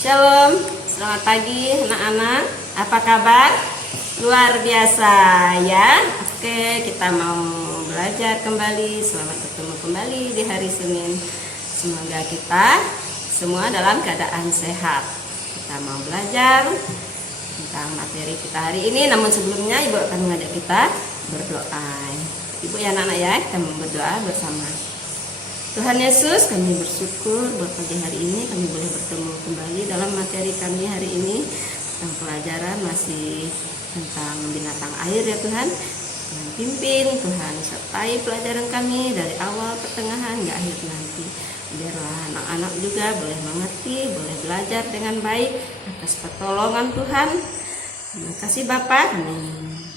Shalom, selamat pagi anak-anak. Apa kabar? Luar biasa ya. Oke, kita mau belajar kembali. Selamat bertemu kembali di hari Senin. Semoga kita semua dalam keadaan sehat. Kita mau belajar tentang materi kita hari ini. Namun sebelumnya Ibu akan mengajak kita berdoa. Ibu ya anak-anak ya, kita mau berdoa bersama. Tuhan Yesus, kami bersyukur buat pagi hari ini kami boleh bertemu kembali dalam materi kami hari ini tentang pelajaran masih tentang binatang air ya Tuhan. Tuhan pimpin, Tuhan sertai pelajaran kami dari awal, pertengahan, hingga akhir nanti. Biarlah anak-anak juga boleh mengerti, boleh belajar dengan baik atas pertolongan Tuhan. Terima kasih Bapa, kami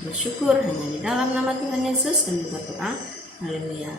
bersyukur hanya di dalam nama Tuhan Yesus kami berdoa. Haleluya.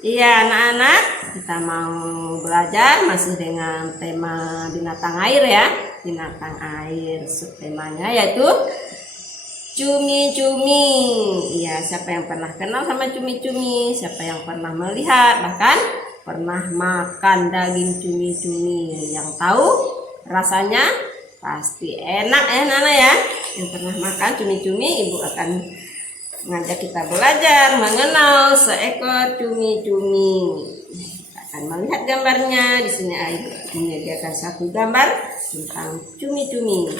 Iya anak-anak, kita mau belajar masih dengan tema binatang air ya. Binatang air, subtemanya yaitu cumi-cumi. Iya, siapa yang pernah kenal sama cumi-cumi? Siapa yang pernah melihat, bahkan pernah makan daging cumi-cumi? Yang tahu rasanya pasti enak ya anak-anak ya. Yang pernah makan cumi-cumi, Ibu akan mengajak kita belajar mengenal seekor cumi-cumi. Kita akan melihat gambarnya. Di sini Ibu menyediakan satu gambar tentang cumi-cumi.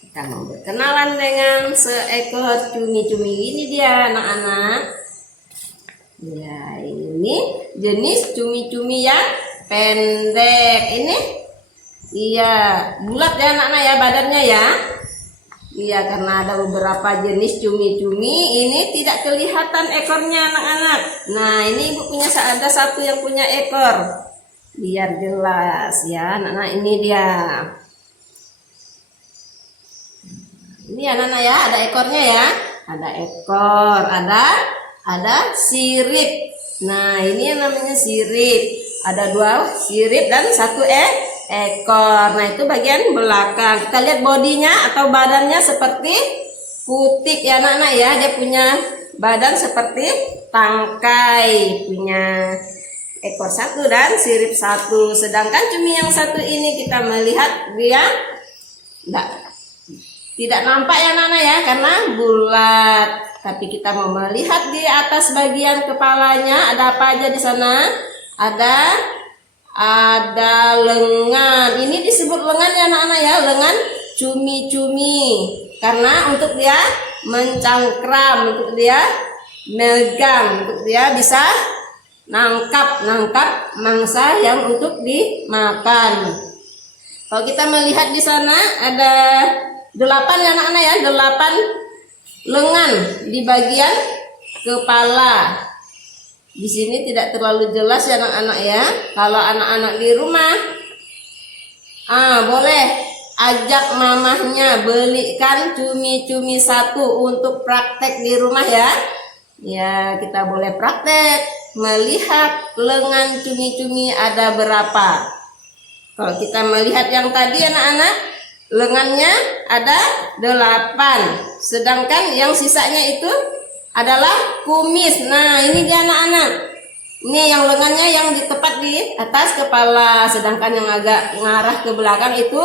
Kita mau berkenalan dengan seekor cumi-cumi. Ini dia anak-anak. Ya, ini jenis cumi-cumi yang pendek. Ini iya, bulat ya anak-anak ya badannya ya. Iya, karena ada beberapa jenis cumi-cumi ini tidak kelihatan ekornya anak-anak. Nah, ini Ibu punya ada satu yang punya ekor. Biar jelas ya anak-anak, ini dia. Ini anak-anak ya, ada ekornya ya. Ada ekor, ada sirip. Nah, ini yang namanya sirip. Ada dua sirip dan satu ekor. Nah, itu bagian belakang. Kita lihat bodinya atau badannya seperti putik ya anak-anak ya. Dia punya badan seperti tangkai, punya ekor satu dan sirip satu. Sedangkan cumi yang satu ini kita melihat dia tidak nampak ya anak-anak ya, karena bulat. Tapi kita mau melihat di atas bagian kepalanya ada apa aja di sana? Ada lengan. Ini disebut lengan ya anak-anak ya, lengan cumi-cumi. Karena untuk dia mencangkram, untuk dia megang, untuk dia bisa nangkap mangsa yang untuk dimakan. Kalau kita melihat di sana ada 8 ya anak-anak ya, 8 lengan di bagian kepala. Di sini tidak terlalu jelas ya anak-anak ya. Kalau anak-anak di rumah, boleh ajak mamahnya belikan cumi-cumi satu untuk praktek di rumah ya. Ya, kita boleh praktek melihat lengan cumi-cumi ada berapa. Kalau kita melihat yang tadi anak-anak, lengannya ada 8. Sedangkan yang sisanya itu adalah kumis. Nah, ini dia anak-anak. Ini yang lengannya yang tepat di atas kepala, sedangkan yang agak ngarah ke belakang itu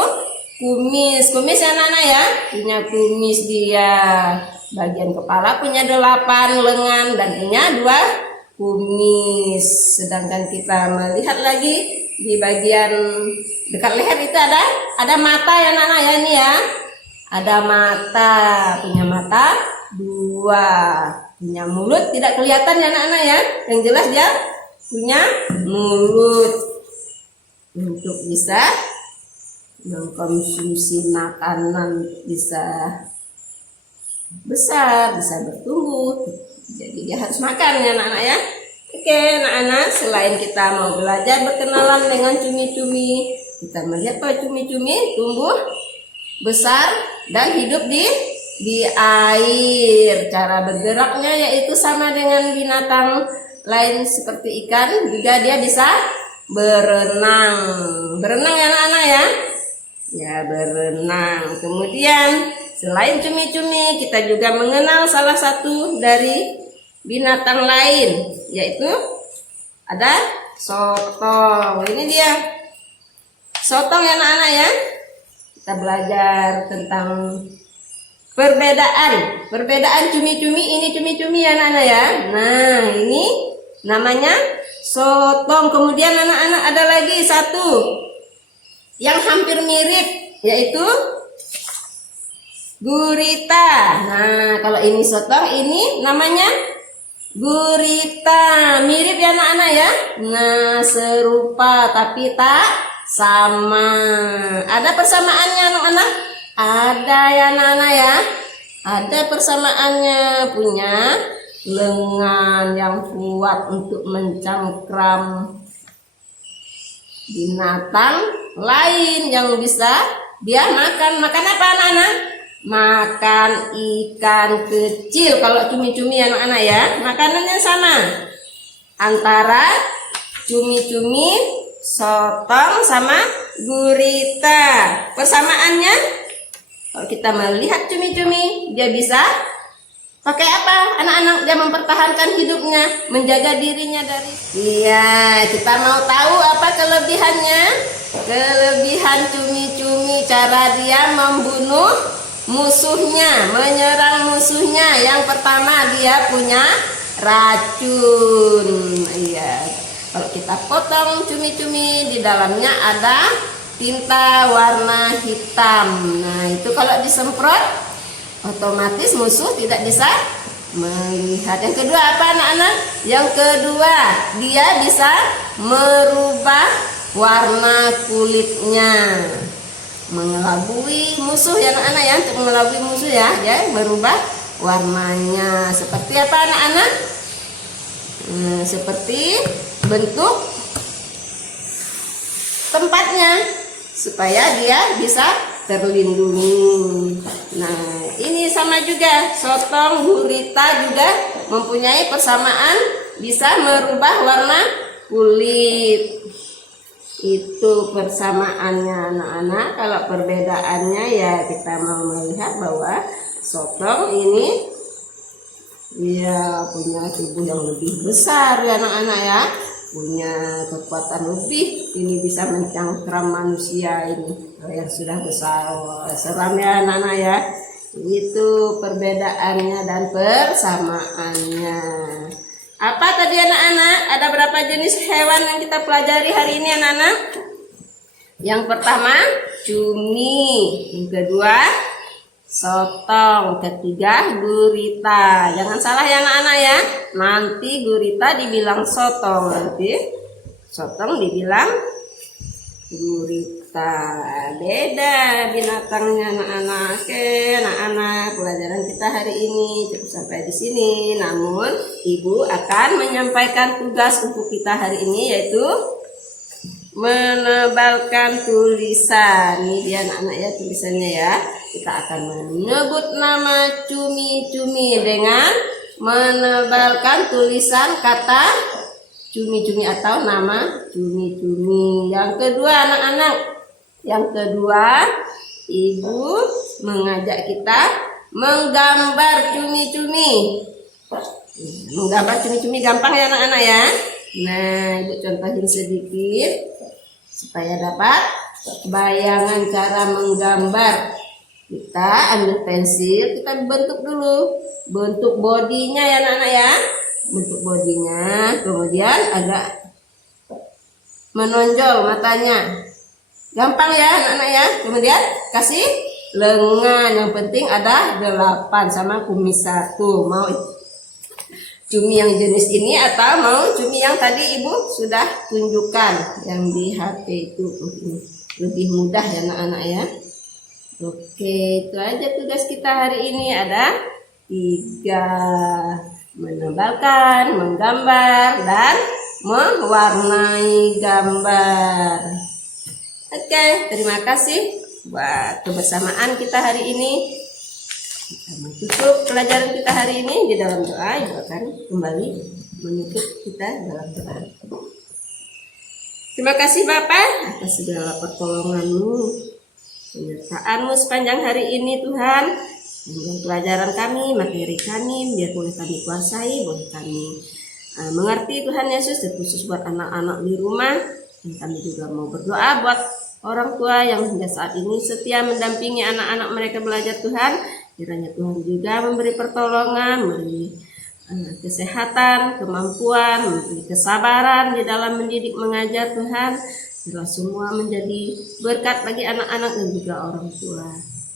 kumis. Kumis ya anak-anak ya, punya kumis dia. Bagian kepala punya 8 lengan dan punya 2 kumis. Sedangkan kita melihat lagi di bagian dekat leher itu ada mata ya anak-anak ya, ini ya. Ada mata, punya mata 2, punya mulut tidak kelihatan ya anak-anak ya. Yang jelas dia punya mulut untuk bisa mengkonsumsi makanan, bisa besar, bisa bertumbuh. Jadi dia harus makan ya anak-anak ya. Oke anak-anak, selain kita mau belajar berkenalan dengan cumi-cumi, kita melihat bahwa cumi-cumi tumbuh besar dan hidup di air. Cara bergeraknya yaitu sama dengan binatang lain seperti ikan, juga dia bisa berenang. Berenang ya anak-anak ya. Ya, berenang. Kemudian selain cumi-cumi, kita juga mengenal salah satu dari binatang lain, yaitu ada sotong. Ini dia sotong ya anak-anak ya. Kita belajar tentang perbedaan cumi-cumi. Ini cumi-cumi ya anak-anak ya. Nah, ini namanya sotong. Kemudian anak-anak ada lagi satu yang hampir mirip, yaitu gurita. Nah, kalau ini sotong, ini namanya gurita. Mirip ya anak-anak ya. Nah, serupa tapi tak sama. Ada persamaannya anak-anak? Ada ya anak-anak ya. Ada persamaannya, punya lengan yang kuat untuk mencengkram binatang lain yang bisa dia makan. Makan apa anak-anak? Makan ikan kecil. Kalau cumi-cumi anak-anak ya, makanannya sama antara cumi-cumi, sotong sama gurita. Persamaannya, kalau kita melihat cumi-cumi, dia bisa pakai apa anak-anak? Dia mempertahankan hidupnya, menjaga dirinya dari. Iya, kita mau tahu apa kelebihannya? Kelebihan cumi-cumi, cara dia membunuh musuhnya, menyerang musuhnya. Yang pertama, dia punya racun. Iya, kalau kita potong cumi-cumi, di dalamnya ada tinta warna hitam. Nah, itu kalau disemprot, otomatis musuh tidak bisa melihat. Yang kedua apa anak-anak? Yang kedua, dia bisa merubah warna kulitnya, mengelabui musuh ya anak-anak ya. Untuk mengelabui musuh ya, dia merubah warnanya. Seperti apa anak-anak? Seperti bentuk tempatnya, supaya dia bisa terlindungi. Nah, ini sama juga, sotong gurita juga mempunyai persamaan, bisa merubah warna kulit. Itu persamaannya anak-anak. Kalau perbedaannya ya kita mau melihat bahwa sotong ini dia punya tubuh yang lebih besar ya anak-anak ya, punya kekuatan lebih. Ini bisa mencengkram manusia ini yang sudah besar. Seram ya anak-anak ya. Itu perbedaannya dan persamaannya. Apa tadi anak-anak? Ada berapa jenis hewan yang kita pelajari hari ini anak-anak? Yang pertama cumi, yang kedua sotong, ketiga gurita. Jangan salah ya anak-anak ya. Nanti gurita dibilang sotong, nanti sotong dibilang gurita. Beda binatangnya anak-anak. Oke, anak-anak, pelajaran kita hari ini cukup sampai di sini. Namun ibu akan menyampaikan tugas untuk kita hari ini, yaitu menebalkan tulisan. Ini dia anak-anak ya tulisannya ya. Kita akan menyebut nama cumi-cumi dengan menebalkan tulisan kata cumi-cumi atau nama cumi-cumi. Yang kedua anak-anak, yang kedua ibu mengajak kita menggambar cumi-cumi. Menggambar cumi-cumi gampang ya anak-anak ya. Nah, ibu contohin sedikit supaya dapat bayangan cara menggambar. Kita ambil pensil, kita bentuk dulu bentuk bodinya ya anak-anak ya. Bentuk bodinya, kemudian agak menonjol matanya. Gampang ya anak-anak ya. Kemudian kasih lengan, yang penting ada 8 sama kumis 1. Mau cumi yang jenis ini atau mau cumi yang tadi ibu sudah tunjukkan yang di HP itu. Lebih mudah ya anak-anak ya. Oke, itu aja tugas kita hari ini. Ada 3: menebalkan, menggambar, dan mewarnai gambar. Oke, terima kasih buat kebersamaan kita hari ini. Kita menutup pelajaran kita hari ini di dalam doa. Ibu akan kembali menutup kita dalam doa. Terima kasih Bapak atas segala pertolongan-Mu, penyertaan-Mu sepanjang hari ini Tuhan. Dengan pelajaran kami, materi kami, biar boleh kami kuasai, boleh kami mengerti Tuhan Yesus, terkhusus buat anak-anak di rumah. Dan kami juga mau berdoa buat orang tua yang hingga saat ini setia mendampingi anak-anak mereka belajar Tuhan. Kiranya Tuhan juga memberi pertolongan, memberi kesehatan, kemampuan, memberi kesabaran di dalam mendidik mengajar Tuhan. Biarlah semua menjadi berkat bagi anak-anak dan juga orang tua.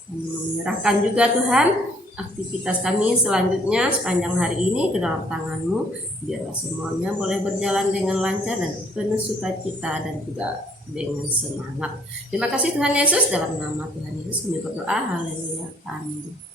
Kami menyerahkan juga Tuhan aktivitas kami selanjutnya sepanjang hari ini ke dalam tangan-Mu. Biarlah semuanya boleh berjalan dengan lancar dan penuh sukacita dan juga dengan semangat. Terima kasih Tuhan Yesus, dalam nama Tuhan Yesus kami berdoa. Haleluya. Amin.